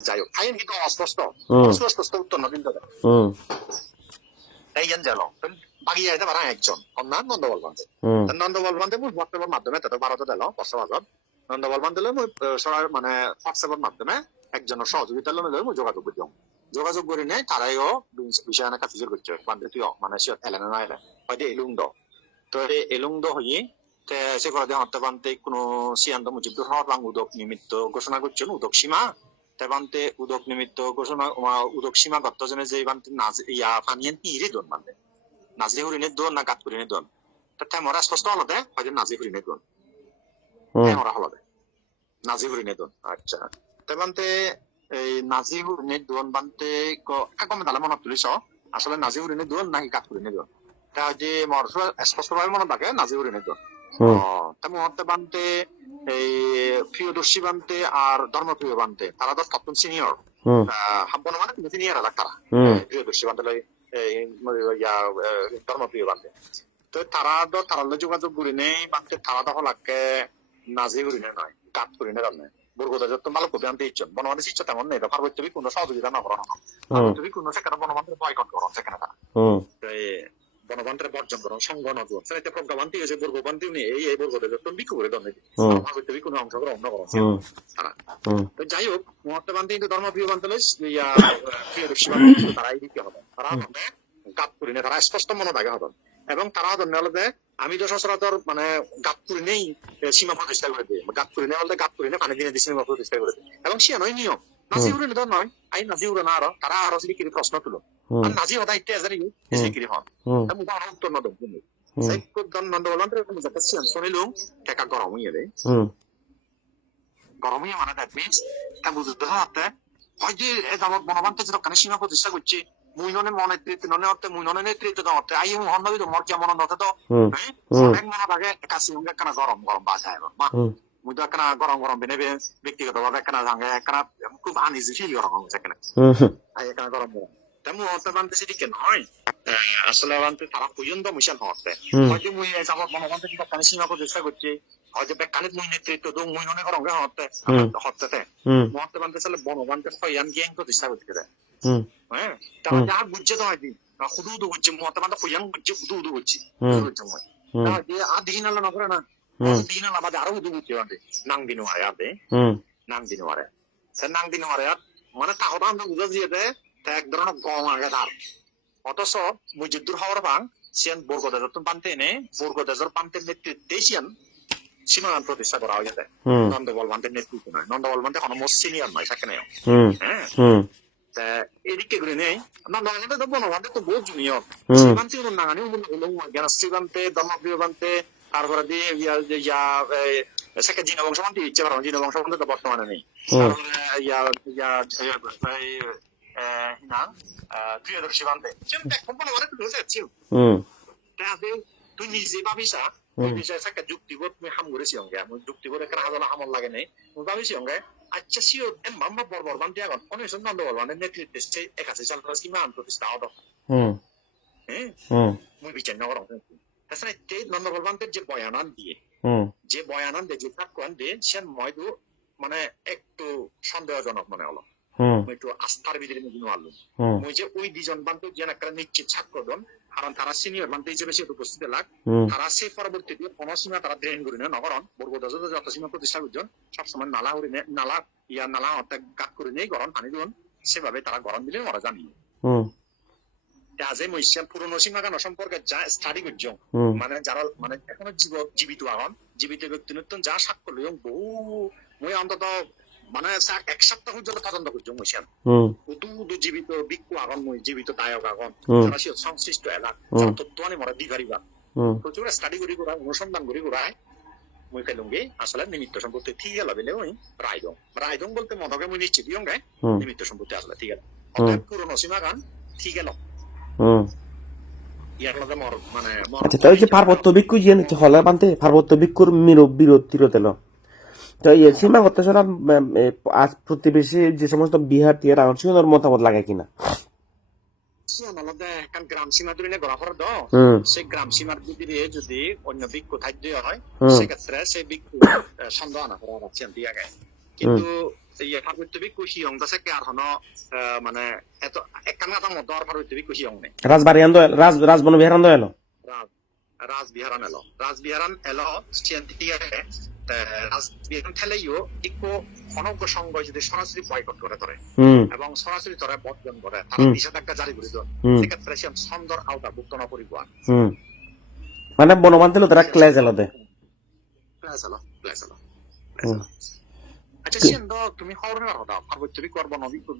যাই হোক আইন কিন্তু অস্পষ্ট অস্পষ্ট উত্তর না কিন্তু এই জন গেল বাগিয়ে যেতে পারা একজন নাম নন্দবল বান্ধে নন্দবল বান্ধে মই হোয়াটসঅ্যাপের মাধ্যমে তাতে ভারতে দিল বর্ষবাজত নন্দবল বান্ধে মই সরার মানে হোয়াটসঅ্যাপের মাধ্যমে একজনের সহযোগিতা লই মই যোগাযোগ করি যোগাযোগ করি নেই তারাইও বিষয় এনে কাজ করছে বান্ধে তুই মানে সে এলেন না এলেন হয়তো এলুং দ তো এলুং দ হই সে করে দিয়ে হতে বান্ধে কোনো সিয়ান্ত মুজিবুর রহমান বাং উদক নিমিত্ত ঘোষণা করছেন উদক সীমা তেবান্তে উদক নিমিত্ত ঘোষণা উদক সীমা গত্তজনে যে বান্তে নাজ ইয়া পানিয়ান হিরে দন বান্ধে নাজি হরিনে দন না গাত করিনে দন তা মরা স্পষ্ট হলতে হয়তো নাজি হরিনে দন মরা হলতে নাজি হরিনে দন আচ্ছা তেবান্তে এই নাজি হরিনে দন বান্তে কম তালে মনত তুলিছ আসলে নাজি হরিনে দন নাকি গাত করিনে দন তা যে মর স্পষ্ট ভাবে মনত থাকে নাজি হরিনে দন মহত্তে বান্তে এই প্রিয়দর্শী বান্তে আর ধর্মপ্রিয় বান্তে তারা তো সপ্তম সিনিয়র হাব্বন মানে সিনিয়র এলাকা তারা প্রিয়দর্শী বান্তে ধর্মপ্রিয় বান্ধে তো তারা তো তারা যোগাযোগ করি নেই বান্ধে তারা তো হলাকে নাজি করি না নয় কাট করি না জানে বরগোদা যত ভালো কবি আনতে ইচ্ছেন বনবাদী ইচ্ছা তেমন নেই পার্বত্যবী কোনো সহযোগিতা না করানো পার্বত্যবী কোনো সেখানে বনবান্ধের বয়কট করো সেখানে তারা বনবান্ধের বর্জন করো সংগঠন সেটা প্রজ্ঞাবান্তি হয়েছে বর্গবান্তি উনি এই বর্গতে যত বিক্ষোভ করে দণ্ডে পার্বত্যবী কোনো অংশগ্রহণ করো তারা তো যাই হোক মহাত্মা বান্ধে কিন্তু ধর্মপ্রিয় বান্ধে প্রিয়দর্শী বান্ধে তারাই দিতে হবে তারা গাত করি না তারা স্পষ্ট মনে থাকে হবেন এবং তারা ধন্যবাদে আমি তো সচরাচর মানে গাত করি নেই সীমা প্রতিষ্ঠা করে দিই গাত করি না বলতে গাত করি না পানি দিনে সীমা প্রতিষ্ঠা করে দিই এবং সে নয় নিয়ম নাজি উড়ে নিধন নয় আই নাজি উড়ে না আরো তারা আরো সিকিরি প্রশ্ন তুলো আর নাজি হতা ইত্যাদি এজারি সিকিরি হন আমি তো উত্তর নদম সেই নন্দবলন্তের যাতে সিয়ান শুনিলুম টেকা গরম হইয়ে দেয় গরম হইয়ে মানে দ্যাট মিনস তা বুঝতে হতে হয়তো যাবত বনবান্তে যে দোকানে সীমা প্রতিষ্ঠা করছে মুইননে নেতৃত্ব ননে অর্থে মুইননে নেতৃত্ব দেওয়াতে আই মোহন নবী তো মর কেমন নতে তো অনেক মনে থাকে একাশি একখানা গরম গরম বাসায় মা মুই তো একখানা গরম গরম বেনে ব্যক্তিগত ভাবে একখানা ভাঙে একখানা খুব আনইজি ফিল করা হচ্ছে এখানে একখানা গরম গরম তেমন অর্থে বানতে সেদিকে নয় আসলে বানতে তারা পর্যন্ত মিশন হচ্ছে হয়তো মুই যাবত বনবান্তে যে দোকানে সীমা প্রতিষ্ঠা করছে হয়তো বেকানিত মুই নেতৃত্ব দো মুই ননে গরম হচ্ছে হচ্ছে মহত্তে বানতে চলে বনবান্তে হইয়ান গ্যাং প্রতিষ্ঠা করতে দেয় হ্যাঁ তারা যা বুঝছে তো হয়তো হুদু হুদু করছে মহত্তে বানতে হইয়ান বুঝছে হুদু হুদু করছে আর দিন আল্লাহ না করে না দিন আল্লাহ বাদে আরো হুদু করছে বাদে নাং দিন মারে আদে নাং দিন মারে সে নাং দিন মারে মানে তাহলে আমরা বুঝা দিয়ে দেয় তা এক ধরনের গম আগে তার অথচ মুজিবুর হওয়ার ভাঙ সিয়ান বর্গদাজর বানতে এনে বর্গদাজর বানতের নেতৃত্বে সিয়ান সীমানান প্রতিষ্ঠা করা হয়ে যায় নন্দবল বান্তের নেতৃত্ব নয় নন্দবল বান্তে কোনো মোস্ট সিনিয়র নয় সেখানে হ্যাঁ এদিকে ঘুরে নেই নন্দবলবান্তে তো বনবান্তে তো বহু জুনিয়র শ্রীবান্তি নাগানি শ্রীবান্তে ধর্মপ্রিয় বান্তে তারপরে দিয়ে সেখানে জিন বংশ বান্তি ইচ্ছে পারো জিন বংশ বান্তে তো বর্তমানে নেই প্রিয়দর্শী বান্তে তুই নিজে ভাবিসা যুক্তিবোধ হাম করেছি যুক্তিবোধ একটা হাজার হামল লাগে নেই ভাবিছি আচ্ছা সিও মাম্মা বর্বর বান্তি এখন অনেক নন্দবল বান্তের নেতৃত্বে একাশি চল কিংবা আন প্রতিষ্ঠা হতো হ্যাঁ মুই বিচার নগর তাছাড়া নন্দবল বান্তের যে বয়ানান দিয়ে যে সাক্ষান দিয়ে সে ময়দু মানে একটু সন্দেহজনক মনে হলো একটু আস্থার ভিতরে মধ্যে আনলাম ওই যে ওই দুজন বান্ধব যেন একটা নিশ্চিত সাক্ষ্য দেন কারণ তারা সিনিয়র বান্ধব হিসেবে সে উপস্থিত লাগ তারা সে পরবর্তীতে কোনো সীমা তারা ড্রেন করি না নগরণ বর্গদাজ যত সীমা প্রতিষ্ঠা করছেন সবসময় নালা হরি নালা অর্থাৎ গাত করে নেই গরম পানি দেন সেভাবে তারা গরম দিলে ওরা জানিয়ে আজ এই মহিষান পুরনো সীমা গান সম্পর্কে যা স্টাডি করছেন মানে যারা মানে এখনো জীবিত এখন জীবিত ব্যক্তি নতুন যা সাক্ষ্য লইম বহু মই অন্তত মানে এক সপ্তাহ পর্যন্ত তদন্ত করছো মহিষান দুধ জীবিত বিক্ষু আগন মই জীবিত দায়ক আগন যারা সংশ্লিষ্ট এলাকা তথ্য আনি মরা দিঘারিবা প্রচুর স্টাডি করি করা অনুসন্ধান করি করায় মই ফেলুঙ্গি আসলে নিমিত্ত সম্পত্তি ঠিক গেল বলে ওই রায়দং বলতে মদকে মই নিশ্চিত দিয়ঙ্গে নিমিত্ত সম্পত্তি আসলে ঠিক গেল পুরনো সীমা গান ঠিক গেল আচ্ছা তাই যে পার্বত্য ভিক্ষু যে হলে বানতে পার্বত্য ভিক্ষুর বিরোধ এলো তো এই সীমা হত্যাচরণ আজ প্রতিবেশী যে সমস্ত বিহার টিয়ার আলোচনার মতামত লাগে কিনা গ্রাম সীমা ধরে গড়া ফর সেই গ্রাম সীমার ভিতরে যদি অন্য ভিক্ষু খাদ্য হয় সেক্ষেত্রে সেই ভিক্ষু সন্দেহ না করা যাচ্ছে দিয়ে কিন্তু ইয়ে পার্বত্য বিক্ষু হিয়ং দাসে কে আর হনো মানে এত একখান কথা মতো আর পার্বত্য বিক্ষু হিয়ং নেই রাজবাড়ি আন্দো রাজবন বিহার আন্দো এলো রাজবিহারান এলো সিএনটিএ রাজবিহারান ঠেলেইও ইকো অনজ্ঞ সংঘ যদি সরাসরি বয়কট করে ধরে এবং সরাসরি ধরে বর্জন করে তারা নিষেধাজ্ঞা জারি করে দেয় সেক্ষেত্রে সে ছন্দর আওতাভুক্ত না করিব মানে বনবান্তে তারা ক্লেজ এলো দে আচ্ছা সিন্ধ তুমি খবর না হতা পার্বত্য বিক্ষু আর বন বিক্ষু